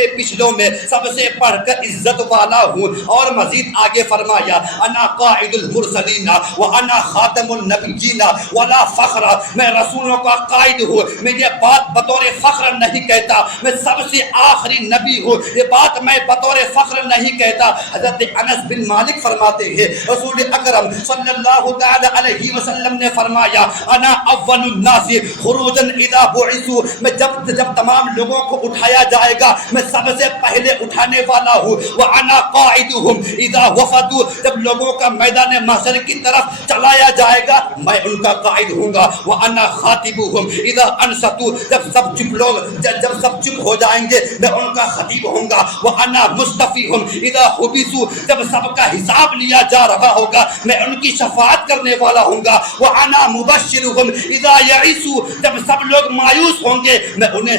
اپنے پچھلوں میں سب سے بڑھ کر عزت والا ہوں. اور مزید آگے فرمایا انا قائد المرسلین وانا خاتم النبیین ولا فخر، میں رسولوں کا قائد ہوں. میں یہ بات بطور فخر نہیں کہتا، میں سب سے آخری نبی ہوں، یہ بات میں بطور فخر نہیں کہتا. حضرت انس بن مالک فرماتے ہیں رسول اکرم صلی اللہ تعالی علیہ وسلم نے فرمایا انا اول الناس خروجا اذا بعثوا، میں جب تمام لوگوں کو اٹھایا جائے گا میں سب سے پہلے اٹھانے والا ہوں. وانا قائدهم اذا وفدوا، جب لوگوں کا میدان محشر کی طرف چلایا جائے گا میں ان کا قائد ہوں گا. وانا خاطبهم اذا انصتوا، جب سب چپ ہو جائیں گے میں ان کا خطیب ہوں گا. وانا مستفیهم اذا حبسوا، جب سب کا حساب لیا جا رہا ہوگا میں ان کی شفاعت کرنے والا ہوں گا. وانا مبشرهم اذا یئسوا، جب سب لوگ مایوس ہوں گے میں انہیں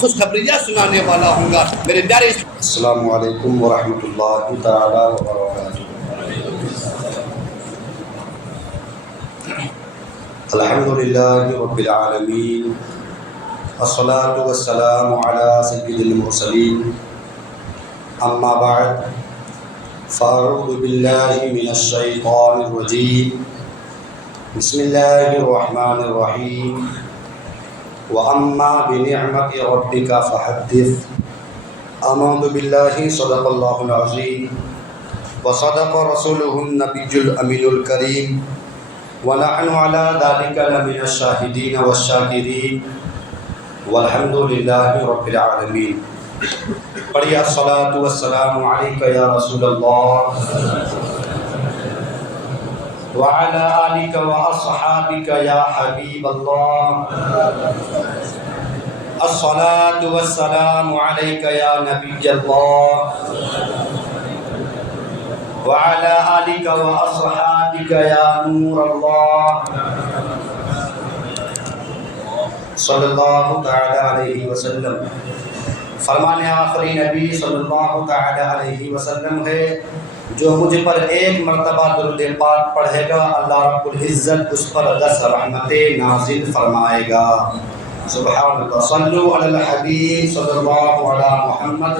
خوشخبریاں سنانے والا ہوں گا. میرے پیارے السلام علیکم ورحمۃ اللہ تعالی وبرکاتہ. الحمدللہ رب العالمین، الصلاۃ والسلام علی سید المرسلین. اما بعد فاعوذ باللہ من الشیطان الرجیم. بسم اللہ الرحمن الرحیم. واما بنعمت ربک فحدث. آمنت باللہ صدق اللہ العظیم وصدق رسولہ النبی الامین الکریم ونحن علی ذلک لمن الشاہدین والشاکرین والحمد للہ رب العالمین. پڑھیے الصلاۃ والسلام علیک یا رسول اللہ وعلی آلک واصحابک یا حبیب اللہ. الصلاۃ والسلام علیک یا نبی اللہ وعلی آلک واصحابک یا نور اللہ صلی اللہ تعالی علیہ وسلم. فرمان آخری نبی صلی اللہ تعالی علیہ وسلم ہے جو مجھ پر ایک مرتبہ درود پاک پڑھے گا اللہ رب العزت اس پر 10 رحمتیں نازل فرمائے گا. سبحان اللہ. صلو علی الحبیب صلی اللہ علی محمد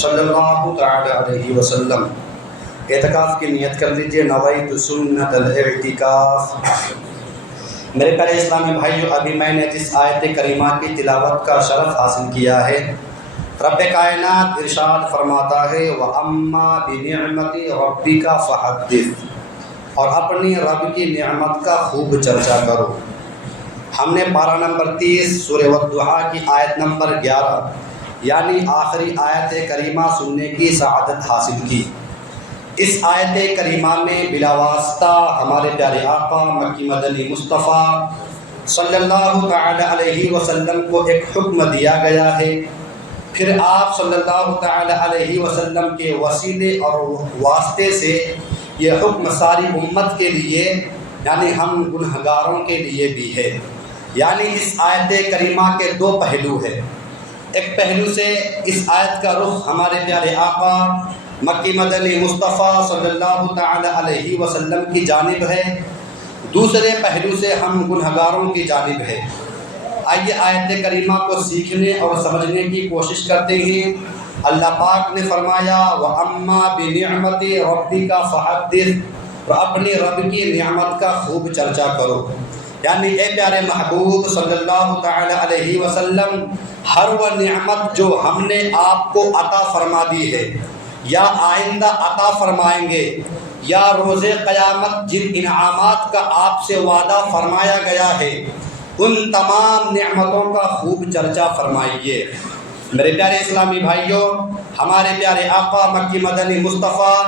صلی اللہ تعالی علیہ وسلم. اعتکاف کی نیت کر لیجئے. نویت سنت الاعتکاف. میرے پیارے اسلامی بھائیو، ابھی میں نے جس آیت کریمہ کی تلاوت کا شرف حاصل کیا ہے، رب کائنات ارشاد فرماتا ہے وَأَمَّا بِنِعْمَةِ رَبِّكَ فَحَدِّثْ، اور اپنی رب کی نعمت کا خوب چرچا کرو. ہم نے پارہ نمبر 30 سورہ والضحیٰ کی آیت نمبر 11 یعنی آخری آیت کریمہ سننے کی سعادت حاصل کی. اس آیت کریمہ میں بلا واسطہ ہمارے پیارے آقا مکی مدنی مصطفیٰ صلی اللہ تعالی علیہ وسلم کو ایک حکم دیا گیا ہے. پھر آپ صلی اللہ تعالی علیہ وسلم کے وسیلے اور واسطے سے یہ حکم ساری امت کے لیے یعنی ہم گنہگاروں کے لیے بھی ہے. یعنی اس آیت کریمہ کے 2 پہلو ہیں. ایک پہلو سے اس آیت کا رخ ہمارے پیارے آقا مکی مدنی مصطفیٰ صلی اللہ تعالی علیہ وسلم کی جانب ہے، دوسرے پہلو سے ہم گنہگاروں کی جانب ہے. آئیے آیت کریمہ کو سیکھنے اور سمجھنے کی کوشش کرتے ہیں. اللہ پاک نے فرمایا وَأَمَّا بِنِعْمَةِ رَبِّكَ فَحَدِّثْ، اور اپنی رب کی نعمت کا خوب چرچا کرو. یعنی اے پیارے محبوب صلی اللہ تعالی علیہ وسلم، ہر وہ نعمت جو ہم نے آپ کو عطا فرما دی ہے یا آئندہ عطا فرمائیں گے یا روز قیامت جن انعامات کا آپ سے وعدہ فرمایا گیا ہے ان تمام نعمتوں کا خوب چرچا فرمائیے. میرے پیارے اسلامی بھائیوں، ہمارے پیارے آقا مکی مدنی مصطفیٰ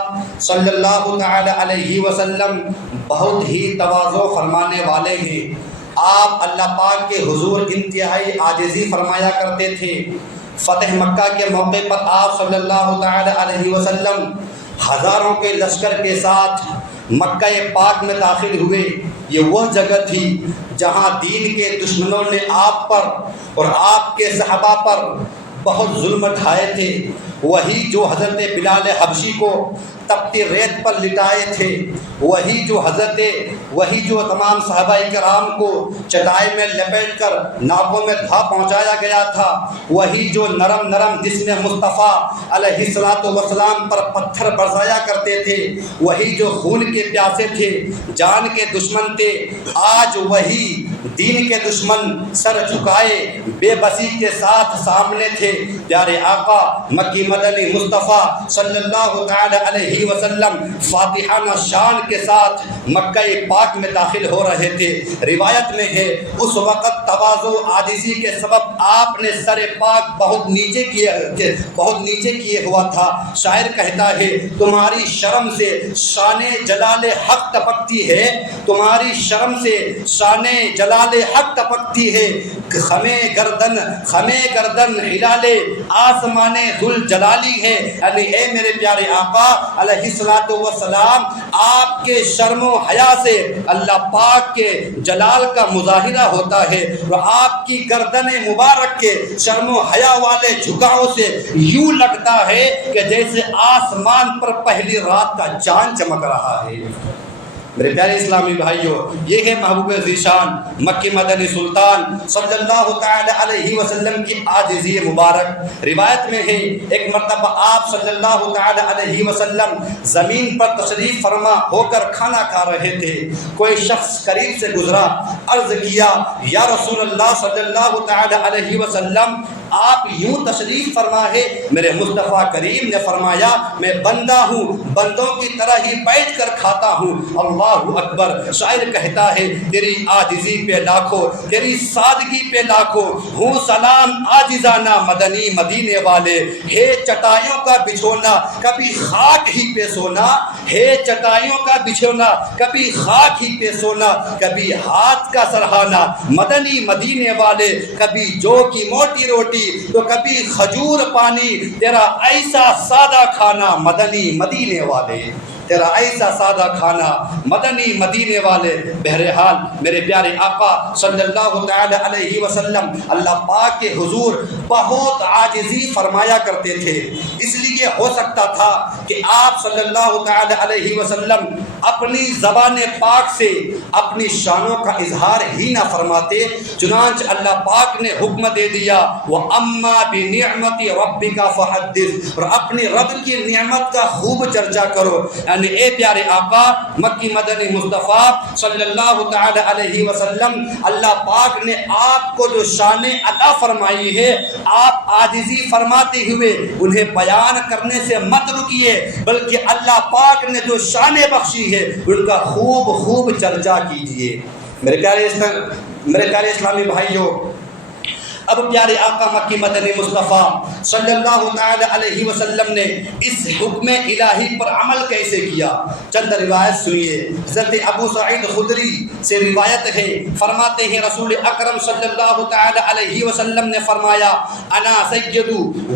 صلی اللہ تعالی علیہ وسلم بہت ہی تواضع فرمانے والے ہیں. آپ اللہ پاک کے حضور انتہائی عاجزی فرمایا کرتے تھے. فتح مکہ کے موقع پر آپ صلی اللہ تعالی علیہ وسلم ہزاروں کے لشکر کے ساتھ مکہ پاک میں داخل ہوئے. یہ وہ جگہ تھی جہاں دین کے دشمنوں نے آپ پر اور آپ کے صحابہ پر بہت ظلم ڈھائے تھے، وہی جو حضرت بلال حبشی کو تپتی ریت پر لٹائے تھے، وہی جو تمام صحابہ کرام کو چٹائی میں لپیٹ کر ناکوں میں دھا پہنچایا گیا تھا، وہی جو نرم نرم جسم مصطفیٰ علیہ السلام پر پتھر برسایا کرتے تھے، وہی جو خون کے پیاسے تھے، جان کے دشمن تھے، آج وہی دین کے دشمن سر جھکائے بے بسی کے ساتھ سامنے تھے۔ پیارے آقا مکی مدنی مصطفیٰ صلی اللہ تعالی علیہ وسلم فاتحانہ شان کے ساتھ مکہ پاک میں داخل ہو رہے تھے۔ روایت میں ہے اس وقت تواضع عاجزی کے سبب آپ نے سر پاک بہت نیچے کیے ہوا تھا۔ شاعر کہتا ہے تمہاری شرم سے شان جلال حق ٹپکتی ہے، تمہاری شرم سے شان جلال حق ٹپکتی ہے، خمے گردن ہلال آسمان ذوالجلالی ہے۔ یعنی اے میرے پیارے آقا علیہ السلام، آپ کے شرم و حیا سے اللہ پاک کے جلال کا مظاہرہ ہوتا ہے، اور آپ کی گردن مبارک کے شرم و حیا والے جھکاؤ سے یوں لگتا ہے کہ جیسے آسمان پر پہلی رات کا چاند چمک رہا ہے۔ میرے پیارے اسلامی بھائیوں، یہ ہے محبوب ذیشان مکی مدنی سلطان صلی اللہ تعالی علیہ وسلم کی عاجزی مبارک۔ روایت میں ہے ایک مرتبہ آپ صلی اللہ تعالی علیہ وسلم زمین پر تشریف فرما ہو کر کھانا کھا رہے تھے، کوئی شخص قریب سے گزرا، عرض کیا یا رسول اللہ صلی اللہ تعالی علیہ وسلم آپ یوں تشریف فرما ہے؟ میرے مصطفیٰ کریم نے فرمایا میں بندہ ہوں، بندوں کی طرح ہی بیٹھ کر کھاتا ہوں۔ اللہ اکبر۔ شاعر کہتا ہے تیری عاجزی پہ لاکھوں، تیری سادگی پہ لاکھوں، ہوں سلام عاجزانہ مدنی مدینے والے، ہے چٹائیوں کا بچھونا کبھی خاک ہی پہ سونا، ہے چٹائیوں کا بچھونا کبھی خاک ہی پہ سونا، کبھی ہاتھ کا سرہانا مدنی مدینے والے، کبھی جو کی موٹی روٹی تو کبھی کھجور پانی، تیرا ایسا سادہ کھانا مدنی مدینے والے، تیرا ایسا سادہ کھانا مدنی مدینے والے۔ بہرحال میرے پیارے آقا صلی اللہ تعالی علیہ وسلم اللہ پاک کے حضور بہت عاجزی فرمایا کرتے تھے، اس لیے ہو سکتا تھا کہ آپ صلی اللہ تعالی علیہ وسلم اپنی زبان پاک سے اپنی شانوں کا اظہار ہی نہ فرماتے، چنانچہ اللہ پاک نے حکم دے دیا وَأَمَّا بِنِعْمَةِ رَبِّكَ فَحَدِّثْ، اور اپنی رب کی نعمت کا خوب چرچا کرو۔ یعنی اے پیارے آقا مکی مدنی مصطفیٰ صلی اللہ تعالی علیہ وسلم، اللہ پاک نے آپ کو جو شان عطا فرمائی ہے، آپ عاجزی فرماتے ہوئے انہیں بیان کرنے سے مت رکیے، بلکہ اللہ پاک نے جو شان بخشی ہے ان کا خوب چرچا کیجیے۔ میرے پیارے اسلامی بھائیوں، اب پیارے آقا مکی مدنی مصطفیٰ صلی اللہ تعالی علیہ وسلم نے اس حکم الہی پر عمل کیسے کیا؟ چند روایت سنیے۔ حضرت ابو سعید خدری سے روایت ہے، فرماتے ہیں رسول اکرم صلی اللہ تعالی علیہ وسلم نے فرمایا انا سید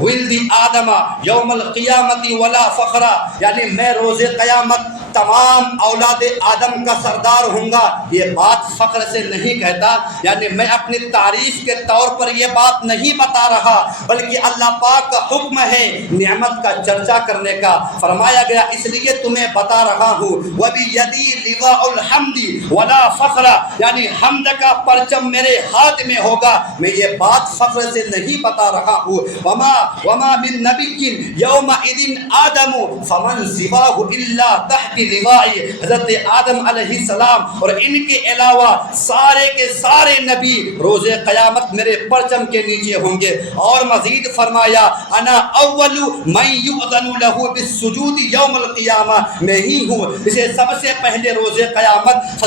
ولد آدم یوم القیامت ولا فخر، یعنی میں روز قیامت تمام اولاد آدم کا سردار ہوں گا۔ یہ بات فخر سے نہیں کہتا، یعنی میں اپنی تعریف کے طور پر یہ بات نہیں بتا رہا، بلکہ اللہ پاک کا حکم ہے نعمت کا چرچا کرنے کا۔ فرمایا گیا اس لیے تمہیں بتا رہا ہوں وَبِيَدِي لِوَاءُ الْحَمْدِ وَلَا فَخْرَ، یعنی حمد کا پرچم میرے ہاتھ میں ہوگا، میں یہ بات فخر سے نہیں بتا رہا ہوں۔ وَمَا مِن نَبِيٍّ يَوْمَئِذٍ آدَمُ فَمَنْ سِوَاهُ إِلَّا تَحْتِ لِوَاءِ، حضرت آدم علیہ السلام اور ان کے علاوہ سارے کے سارے نبی روز قیامت میرے پرچم کے نیچے ہوں گے۔ اور مزید فرمایا انا اول من یؤذن له بالسجود یوم القیامہ، میں ہی ہوں جسے سب سے پہلے روز قیامت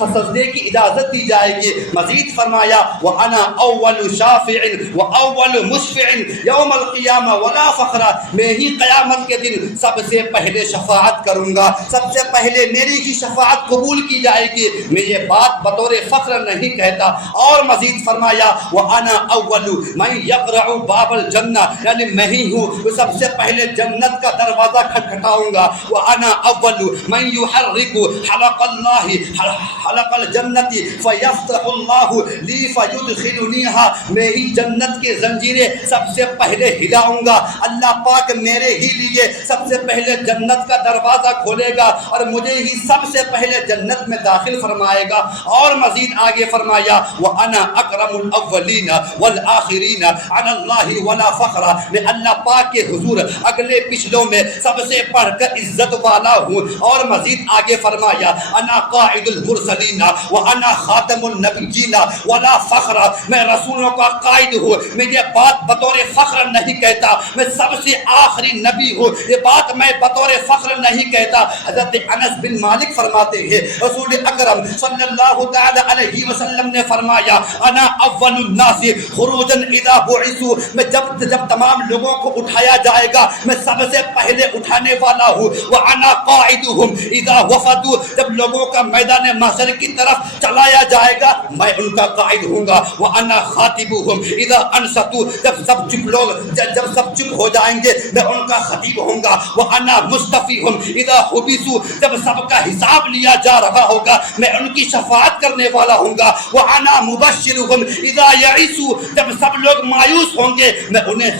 سجدے کی اجازت دی جائے گی۔ مزید فرمایا وَأَنَا أَوَّلُ شَافِعٍ وَأَوَّلُ مُشْفِعٍ يَوْمَ الْقِيَامَةِ وَلَا فَخْرَ، میں ہی قیامت کے دن سب سے پہلے شفاعت کروں گا، سب سے پہلے میری ہی شفاعت قبول کی جائے گی، میں یہ بات بطور فخر نہیں کہتا۔ اور مزید فرمایا وَأَنَا أَوَّلُ مَن يَقْرَعُ بَابَ الْجَنَّةِ، یعنی میں ہی ہوں جو سب سے پہلے جنت کا دروازہ کھٹکھٹاؤں گا۔ وَأَنَا أَوَّلُ مَن يُحَرِّكُ حَلَقَ اللَّهِ خلق الجنت فیفتح اللہ لی فیدخلنیها، میں ہی جنت کے زنجیریں سب سے پہلے ہلاؤں گا، اللہ پاک میرے ہی لیے سب سے پہلے جنت کا دروازہ کھولے گا اور مجھے ہی سب سے پہلے جنت میں داخل فرمائے گا۔ اور مزید آگے فرمایا وَأَنَا أَكْرَمُ الْأَوَّلِينَ وَالْآخِرِينَ عَلَى اللَّهِ وَلَا فَخْرَ، میں اللہ پاک کے حضور اگلے پچھلوں میں سب سے بڑھ کر عزت والا ہوں۔ اور مزید آگے فرمایا انا قائد المرسلین وانا خاتم النبیین ولا فخر، میں رسولوں کا قائد ہوں، میں یہ بات بطور فخر نہیں کہتا، میں سب سے آخری نبی ہوں، یہ بات میں بطور فخر نہیں کہتا۔ حضرت انس بن مالک فرماتے ہیں رسول اکرم صلی اللہ تعالی علیہ وسلم نے فرمایا انا اول الناس خروجا اذا بعثوا، میں جب تمام لوگوں کو اٹھایا جائے گا میں سب سے پہلے اٹھانے والا ہوں۔ وانا قائدهم اذا وفدوا، جب لوگوں کا میدان محشر کی طرف چلایا جائے گا میں ان کا قائد ہوں گا۔ وانا خاطبهم اذا انصتوا، جب سب چپ ہو جائیں گے میں ان کا خطیب ہوں گا۔ وانا مستفیهم اذا حبسوا، جب سب کا حساب لیا جا رہا ہوگا میں ان کی شفاعت کرنے والا ہوں گا۔ وانا مبشرهم اذا یئسوا، جب سب لوگ مایوس ہوں گے میں انہیں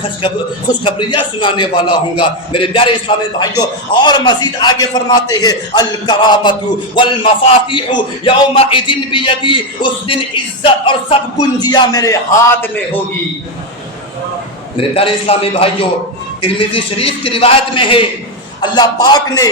خوشخبریاں سنانے والا ہوں گا۔ میرے پیارے اسلامی بھائیوں، اور مزید آگے فرماتے ہیں الکرامۃ والمفاتیح یومئذ بیدی، اس دن عزت اور سب کنجیاں میرے ہاتھ میں ہوگی۔ میرے پیارے اسلامی بھائیوں، ترمذی شریف کی روایت میں ہے اللہ پاک نے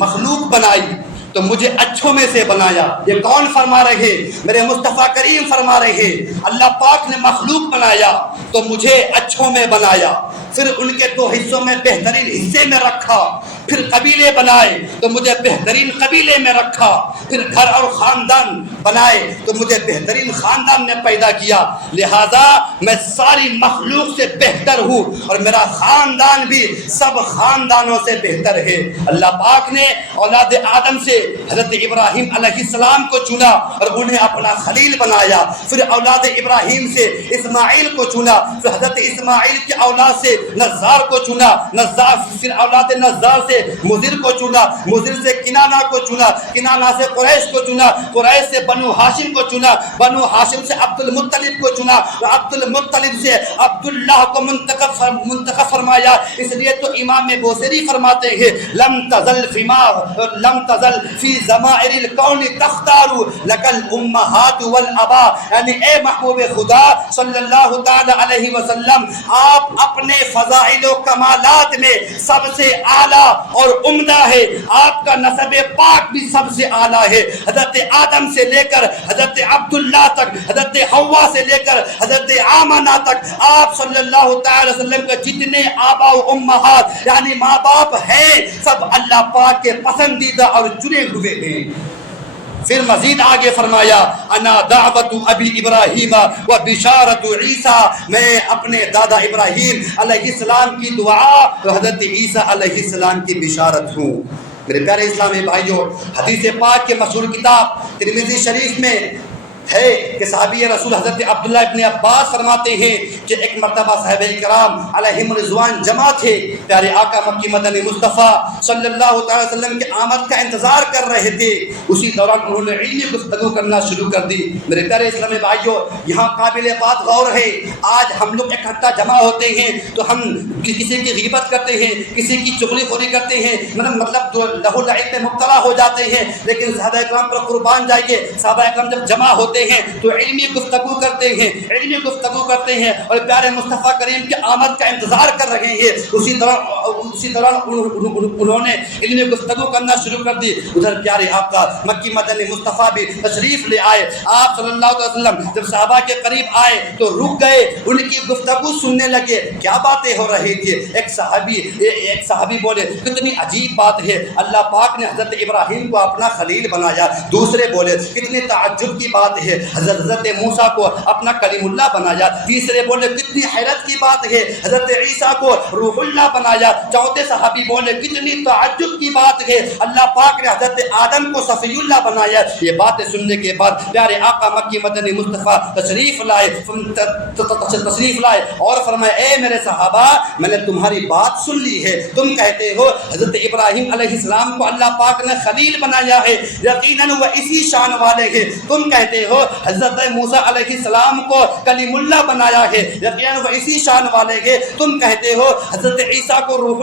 مخلوق بنائی تو مجھے اچھوں میں سے بنایا۔ یہ کون فرما رہے؟ میرے مصطفیٰ کریم فرما رہے اللہ پاک نے مخلوق بنایا تو مجھے اچھوں میں بنایا، پھر ان کے دو حصوں میں بہترین حصے میں رکھا، پھر قبیلے بنائے تو مجھے بہترین قبیلے میں رکھا، پھر گھر اور خاندان بنائے تو مجھے بہترین خاندان میں پیدا کیا۔ لہذا میں ساری مخلوق سے بہتر ہوں اور میرا خاندان بھی سب خاندانوں سے بہتر ہے۔ اللہ پاک نے اولاد آدم سے حضرت ابراہیم علیہ السلام کو چنا اور انہیں اپنا خلیل بنایا، پھر اولاد ابراہیم سے اسماعیل کو چنا، پھر حضرت اسماعیل کی اولاد سے نزار کو چنا، پھر اولاد نزار سے مضر کو چنا، مضر سے کنانہ کو چنا، کنانہ سے قریش کو چنا، قریش سے بنو ہاشم کو چنا، بنو ہاشم سے عبد المطلب کو چنا، عبد المطلب سے عبداللہ کو منتخب فرمایا۔ اس لیے تو امام بوصیری فرماتے ہیں لم تزل فی ضمائر الکون تختار لک الامہات والابا، یعنی اے محبوب خدا صلی اللہ تعالی علیہ وسلم، آپ اپنے فضائل و کمالات میں سب سے اعلیٰ اور عمدہ ہے، آپ کا نسب پاک بھی سب سے اعلیٰ ہے۔ حضرت آدم سے لے کر حضرت عبداللہ تک، حضرت حوا سے لے کر حضرت آمنہ تک، آپ صلی اللہ تعالی وسلم کے جتنے آبا و امہات یعنی ماں باپ ہیں سب اللہ پاک کے پسندیدہ اور چنے ہوئے ہیں۔ پھر مزید آگے فرمایا انا دعوت ابی ابراہیم و بشارت عیسیٰ، میں اپنے دادا ابراہیم علیہ السلام کی دعا اور حضرت عیسیٰ علیہ السلام کی بشارت ہوں۔ میرے پیارے اسلامی بھائیوں، حدیث پاک کے مشہور کتاب ترمذی شریف میں ہے کہ صحابی رسول حضرت عبداللہ ابن عباس فرماتے ہیں کہ ایک مرتبہ صحابہ کرام علیہم رضوان جمع تھے، پیارے آقا مکی مدنی مصطفیٰ صلی اللہ تعالی وسلم کے آمد کا انتظار کر رہے تھے۔ اسی دوران انہوں نے علمی گفتگو کرنا شروع کر دی۔ میرے پیارے اسلامی بھائیوں، یہاں قابل بات غور ہے، آج ہم لوگ اکٹھا جمع ہوتے ہیں تو ہم کسی کی غیبت کرتے ہیں، کسی کی چغلی خوری کرتے ہیں، مطلب لہو لعب میں مبتلا ہو جاتے ہیں، لیکن صحابہ کرام پر قربان جائیے، صحابہ کرام جب جمع ہوتے ہیں تو علمی گفتگو کرتے ہیں، علمی گفتگو کرتے ہیں اور پیارے مصطفیٰ کریم کے آمد کا انتظار کر رہے ہیں۔ اسی دوران انہوں نے علمی گفتگو کرنا شروع کر دی۔ ادھر پیارے آقا مکی مدنی مصطفیٰ بھی تشریف لے آئے۔ آپ صلی اللہ علیہ وسلم جب صحابہ کے قریب آئے تو رک گئے، ان کی گفتگو سننے لگے، کیا باتیں ہو رہی تھی۔ ایک صحابی بولے کتنی عجیب بات ہے، اللہ پاک نے حضرت ابراہیم کو اپنا خلیل بنایا۔ دوسرے بولے کتنی تعجب کی بات ہے، حضرت موسیٰ کو اپنا کلیم اللہ بنایا۔ تیسرے بولے کتنی حیرت کی بات ہے، حضرت عیسیٰ کو روح اللہ بنایا۔ چوتھے صحابی بولے کتنی تعجب کی بات ہے، اللہ پاک نے حضرت آدم کو صفی اللہ بنایا۔ یہ باتیں سننے کے بعد پیارے آقا مکی مدنی مصطفیٰ تشریف لائے اور فرمائے اے میرے صحابہ، میں نے تمہاری بات سن لی ہے، تم کہتے ہو حضرت ابراہیم علیہ السلام کو اللہ پاک نے خلیل بنایا ہے، یقیناً وہ اسی شان والے ہیں۔ تم کہتے ہو حضرت موسیٰ علیہ السلام کو کلیم اللہ بنایا ہے، یقیناً وہ اسی شان والے ہیں۔ تم کہتے ہو حضرت عیسیٰ کو روح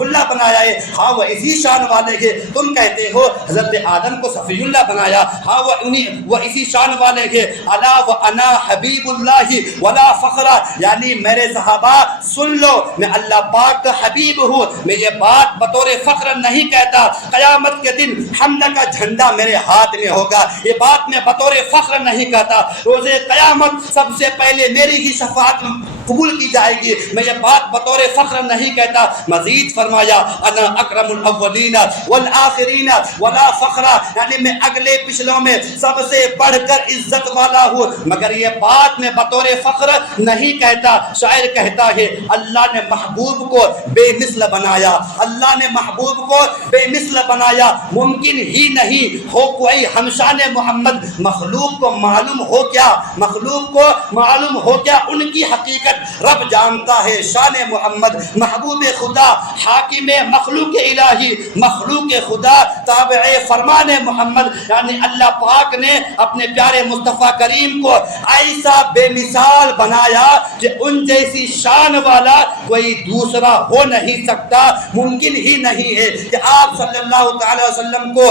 اللہ بنایا ہے، ہاں وہ اسی شان والے ہیں۔ تم کہتے ہو حضرت آدم کو صفی اللہ بنایا، ہاں وہ اسی شان والے ہیں۔ الا وانا حبیب اللہ ولا فخر، یعنی میرے صحابہ سن لو، میں اللہ پاک کا حبیب ہوں، میں یہ بات بطور فخر نہیں کہتا، قیامت کے دن حمد کا جھنڈا میرے ہاتھ میں ہوگا، یہ بات میں بطور فخر نہیں کہتا، روز قیامت سب سے پہلے میری ہی شفاعت قبول کی جائے گی، میں یہ بات بطور فخر نہیں کہتا۔ مزید فرمایا انا اکرم الاولین والآخرین ولا فخر، یعنی میں اگلے پچھلوں میں سب سے بڑھ کر عزت والا ہوں، مگر یہ بات میں بطور فخر نہیں کہتا۔ شاعر کہتا ہے اللہ نے محبوب کو بے مثل بنایا، اللہ نے محبوب کو بے مثل بنایا، ممکن ہی نہیں ہو کوئی ہمشان محمد، مخلوق کو معلوم ہو کیا، مخلوق کو معلوم ہو کیا ان کی حقیقت، رب جانتا ہے شان محمد، محبوب خدا حاکم مخلوق الہی، مخلوق خدا تابع فرمان محمد، یعنی اللہ پاک نے اپنے پیارے مصطفیٰ کریم کو ایسا بے مثال بنایا کہ ان جیسی شان والا کوئی دوسرا ہو نہیں سکتا، ممکن ہی نہیں ہے کہ آپ صلی اللہ تعالی وسلم کو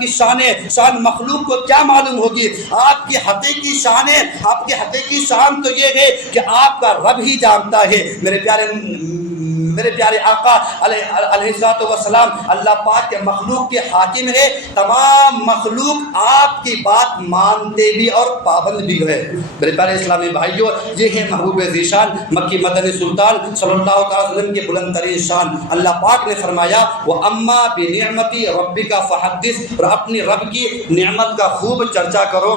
کی شان مخلوق کو کیا معلوم ہوگی۔ آپ کی حقیقی شان تو یہ ہے کہ آپ کا رب ہی جانتا ہے۔ میرے پیارے آقا علیہ السلام اللہ پاک کے مخلوق کے حاکم ہے، تمام مخلوق آپ کی بات مانتے بھی اور پابند بھی ہے۔ میرے پیارے اسلامی بھائیوں، یہ ہے محبوب ذیشان مکی مدنی سلطان صلی اللہ علیہ وسلم کے بلند ترین شان۔ اللہ پاک نے فرمایا وَأَمَّا بِنِعْمَتِ رَبِّكَ فَحَدِّثْ، اور اپنی رب کی نعمت کا خوب چرچا کرو۔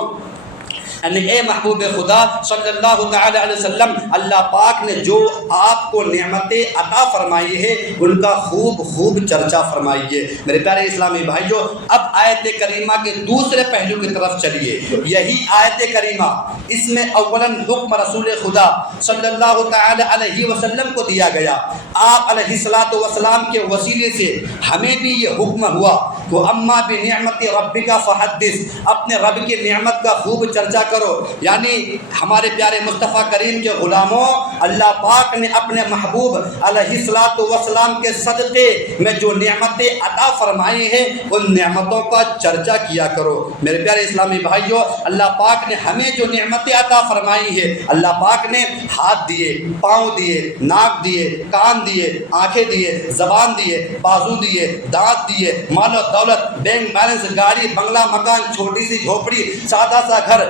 یعنی اے محبوب خدا صلی اللہ تعالی علیہ وسلم، اللہ پاک نے جو آپ کو نعمتیں عطا فرمائی ہے ان کا خوب چرچا فرمائیے۔ میرے پیارے اسلامی بھائیوں، اب آیت کریمہ کے دوسرے پہلو کی طرف چلیے۔ یہی آیت کریمہ، اس میں اولاً حکم رسول خدا صلی اللہ تعالی علیہ وسلم کو دیا گیا، آپ علیہ الصلوۃ والسلام کے وسیلے سے ہمیں بھی یہ حکم ہوا کہ اما بنعمت ربک فحدث، اپنے رب کی نعمت کا خوب چرچا کرو۔ یعنی ہمارے پیارے مصطفیٰ کریم کے غلاموں، اللہ پاک نے اپنے محبوب علیہ الصلوۃ والسلام کے صدقے میں جو نعمتیں عطا فرمائی ہیں ان نعمتوں کا چرچا کیا کرو۔ میرے پیارے اسلامی بھائیوں، اللہ پاک نے ہمیں جو نعمتیں عطا فرمائی ہیں، اللہ پاک نے ہاتھ دیے، پاؤں دیے، ناک دیے، کان دیے، آنکھیں دیے، زبان دیے، بازو دیے، دانت دیے، مال و دولت، بینک بیلنس، گاڑی، بنگلہ، مکان، چھوٹی سی جھوپڑی، سادہ سا گھر،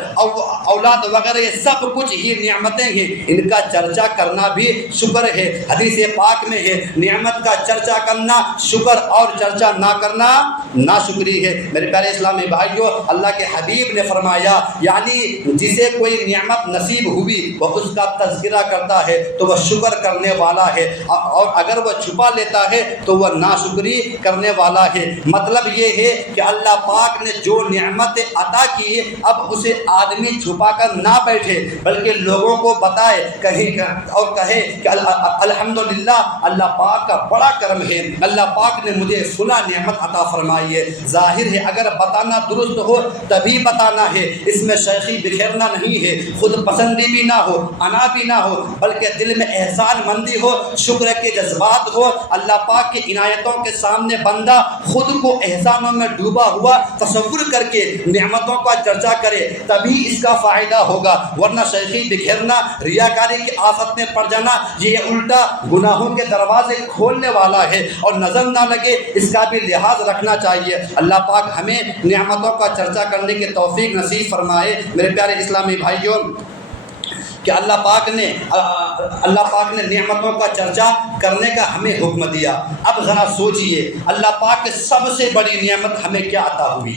اولاد وغیرہ، یہ سب کچھ ہی نعمتیں ہیں، ان کا چرچا کرنا بھی شکر ہے۔ حدیث پاک میں ہے نعمت کا چرچا کرنا شکر اور چرچا نہ کرنا ناشکری ہے۔ میرے پیارے اسلامی بھائیوں، اللہ کے حبیب نے فرمایا یعنی جسے کوئی نعمت نصیب ہوئی وہ اس کا تذکرہ کرتا ہے تو وہ شکر کرنے والا ہے، اور اگر وہ چھپا لیتا ہے تو وہ ناشکری کرنے والا ہے۔ مطلب یہ ہے کہ اللہ پاک نے جو نعمت عطا کی اب اسے آدمی چھپا کر نہ بیٹھے بلکہ لوگوں کو بتائے اور کہے کہ الحمدللہ اللہ پاک کا بڑا کرم ہے، اللہ پاک نے مجھے فلاں نعمت عطا فرمائی ہے۔ ظاہر ہے اگر بتانا درست ہو تبھی بتانا ہے، اس میں شیخی بکھیرنا نہیں ہے، خود پسندی بھی نہ ہو، انا بھی نہ ہو، بلکہ دل میں احسان مندی ہو، شکر کے جذبات ہو۔ اللہ پاک کی عنایتوں کے سامنے بندہ خود کو احسانوں میں ڈوبا ہوا تصور کر کے نعمتوں کا چرچا کرے تبھی اس کا فائدہ ہوگا، ورنہ شیخی بکھیرنا، ریاکاری کی آفت میں پڑ جانا یہ الٹا گناہوں کے دروازے کھولنے والا ہے، اور نظر نہ لگے اس کا بھی لحاظ رکھنا چاہیے۔ اللہ پاک ہمیں نعمتوں کا چرچا کرنے کی توفیق نصیب فرمائے۔ میرے پیارے اسلامی بھائیوں، کہ اللہ پاک نے نعمتوں کا چرچا کرنے کا ہمیں حکم دیا۔ اب ذرا سوچئے اللہ پاک کی سب سے بڑی نعمت ہمیں کیا عطا ہوئی؟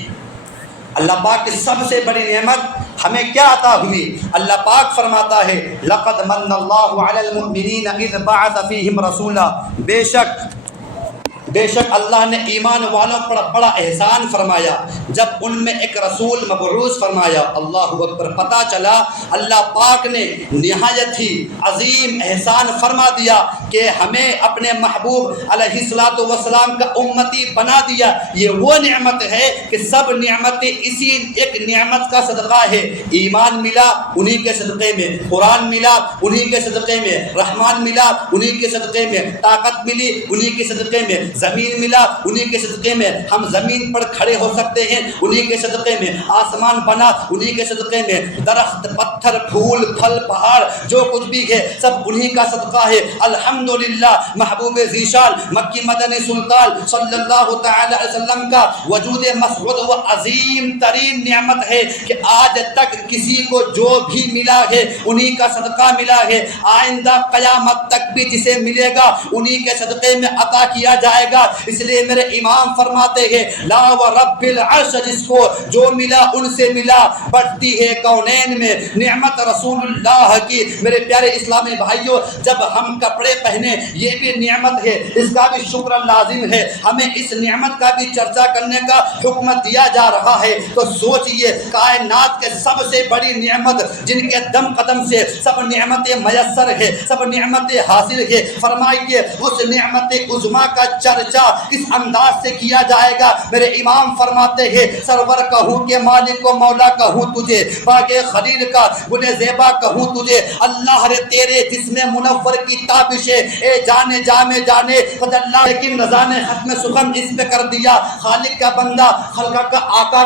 اللہ پاک کی سب سے بڑی نعمت ہمیں کیا عطا ہوئی؟ اللہ پاک فرماتا ہے لقد من اللہ علی المؤمنین اذ بعث فیہم رسولا، بے شک اللہ نے ایمان والوں پر بڑا احسان فرمایا جب ان میں ایک رسول مبعوث فرمایا۔ اللہ اکبر۔ پتہ چلا اللہ پاک نے نہایت ہی عظیم احسان فرما دیا کہ ہمیں اپنے محبوب علیہ الصلوۃ والسلام کا امتی بنا دیا۔ یہ وہ نعمت ہے کہ سب نعمتیں اسی ایک نعمت کا صدقہ ہے۔ ایمان ملا انہی کے صدقے میں، قرآن ملا انہی کے صدقے میں، رحمان ملا انہی کے صدقے میں، طاقت ملی انہی کے صدقے میں، زمین ملا انہی کے صدقے میں، ہم زمین پر کھڑے ہو سکتے ہیں انہی کے صدقے میں، آسمان بنا انہی کے صدقے میں، درخت، پتھر، پھول، پھل، پہاڑ جو کچھ بھی ہے سب انہی کا صدقہ ہے۔ الحمدللہ محبوب ذیشان مکی مدنی سلطان صلی اللہ تعالی علیہ وسلم کا وجود مسعود و عظیم ترین نعمت ہے کہ آج تک کسی کو جو بھی ملا ہے انہی کا صدقہ ملا ہے، آئندہ قیامت تک بھی جسے ملے گا انہی کے صدقے میں عطا کیا جائے گا۔ اس لیے میرے امام فرماتے ہیں لا و رب العرش، جس کو جو ملا ان سے ملا، بڑھتی ہے کونین میں نعمت رسول اللہ کی۔ میرے پیارے اسلامی بھائیوں، جب ہم کپڑے پہنے یہ بھی نعمت ہے، اس کا بھی شکر لازم ہے، ہمیں اس نعمت کا بھی چرچا کرنے کا حکم دیا جا رہا ہے۔ تو سوچئے کائنات کے سب سے بڑی نعمت جن کے دم قدم سے سب نعمتیں میسر ہے، سب نعمتیں حاصل ہے، فرمائیے اس نعمت عظما کا چرچا کس انداز سے کیا جائے گا؟ میرے امام فرماتے ہیں سرور کہوں کہ مالک و مولا کہوں تجھے، باغ خلیل کا گل زیبا کہوں تجھے، اللہ رے تیرے جسم منور کی تابشیں اے جانے جامے جانے خود اللہ، لیکن رضا نے ختم سخن اس پہ کر دیا، خالق کا بندہ خلقہ کا آقا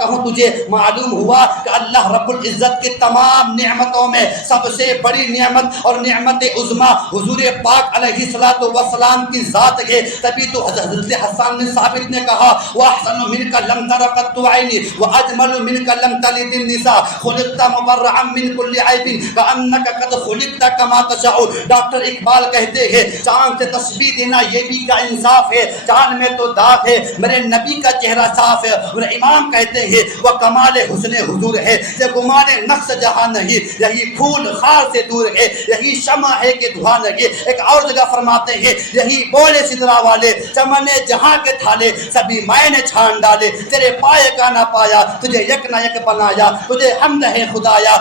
کہوں تجھے۔ معلوم ہوا کہ اللہ رب العزت کی تمام نعمتوں میں سب سے بڑی نعمت اور نعمت عظما حضور پاک علیہ الصلوۃ والسلام کی ذات ہے۔ تبھی تو حضرت حسان بن ثابت نے کہا وَأَحْسَنُ مِنْكَ لَمْ تَرَ قَطُّ عَيْنِي وَأَجْمَلُ مِنْكَ لَمْ تَلِدِ النِّسَاءُ خُلِقْتَ مُبَرَّأً مِنْ كُلِّ عَيْبٍ كَأَنَّكَ قَدْ خُلِقْتَ كَمَا تَشَاءُ۔ ڈاکٹر اقبال کہتے ہیں چاند سے تشبیہ دینا یہ بھی کیا انصاف ہے، چاند میں تو داغ ہے، میرے نبی کا چہرہ صاف ہے۔ اور امام کہتے ہیں وہ کمال حسن حضور ہے، یہ گمان نقص جہاں نہیں، یہی پھول خار سے دور ہے، یہی شمع ہے کہ دھواں نہیں۔ ایک اور جگہ فرماتے ہیں یہی بولے سدرا والے چمنے جہاں کے تھالے سبھی میں نے چھان ڈالے، تیرے پائے کا نہ پایا، تجھے یک نہ یک بنایا، تجھے حمد ہے خدایا۔